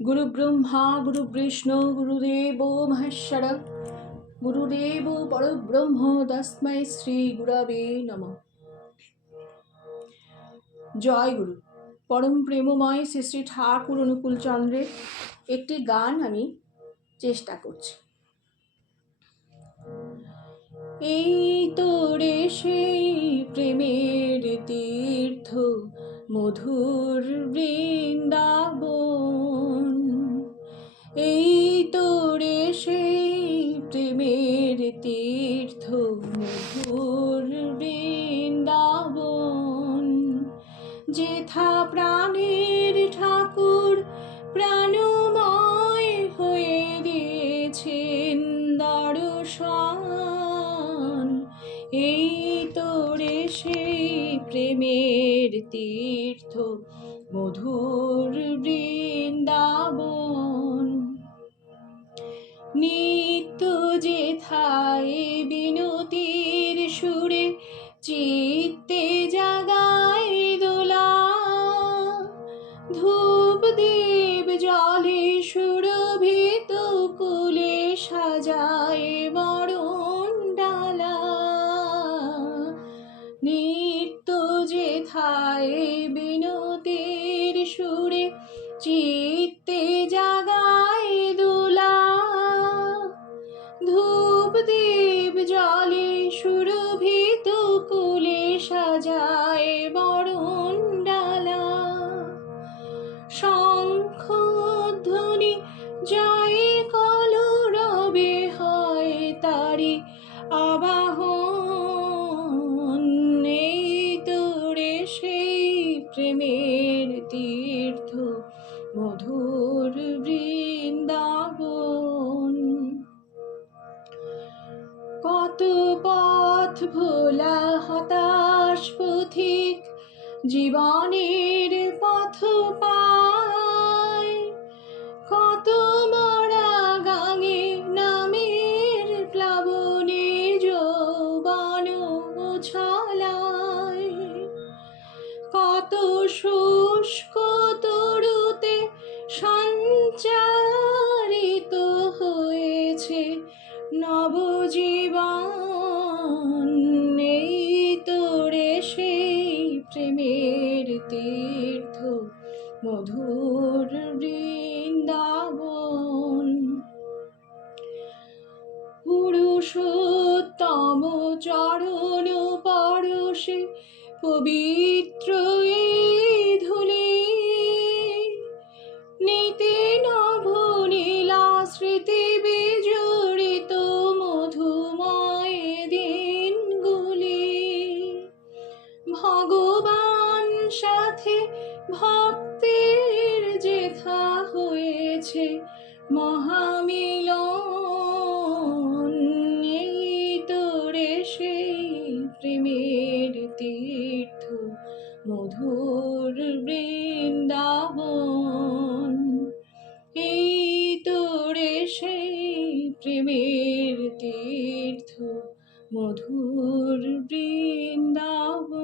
गुरु ब्रह्मा गुरु विष्णु गुरुदेव महेश्वर गुरुदेव परब्रह्म तस्मै श्री गुरवे नमः। জয় গুরু। পরম প্রেমময় শ্রী শ্রী ঠাকুর অনুকূল চন্দ্রের একটি গান আমি চেষ্টা করছি। এই তোরে সেই প্রেমের তীর্থ মধুর বৃন্দাবন, এই তোরে সেই প্রেমের তীর্থ মধুর বৃন্দাবন, যেথা প্রাণের ঠাকুর প্রাণময় হয়ে দিয়েছেন দর্শন। এই তোরে সেই প্রেমের তীর্থ মধুর বৃন্দাবন, নিত্য যেথায় বিনতির সুরে চিত্তে জাগায় দোলা, ধূপ দীপ জলে সুরভিত কুলে সাজায় বরণ ডালা, নিত্য যেথায় বিনতির সুরে চিত্তে জাগায় দোলা, ধূপ দীপ জলে সুরভিত কুলে সাজায় বরণ ডালা, শঙ্খ ধ্বনি জয় কলরবে হয় তারি আবাহন। এই তোরে সেই প্রেমের তীর্থ মধুর বৃন্দাবন, কত পথ ভোলা হতাশ পথিক জীবনের পথ পায়, কত মরা গাঙে নামের প্লাবনে যৌবন ছলায়, কত শুষ্ক তরুতে সঞ্চারিত হয়েছে নবজীবন। এই তোরে সেই প্রেমের তীর্থ মধুর বৃন্দাবন, পুরুষোত্তম চরণ পরশে পবিত্র এই ধূলি, নিতে নভ নীলা স্মৃতি বিজড়িত মধুময় দিনগুলি, ভগবান সাথে ভক্তের যেথা হয়েছে মহামিলন। এই তোরে সেই প্রেমের তীর্থ মধুর বৃন্দাবন, এই তোরে সেই প্রেমের তীর্থ মধুর বৃন্দাবন।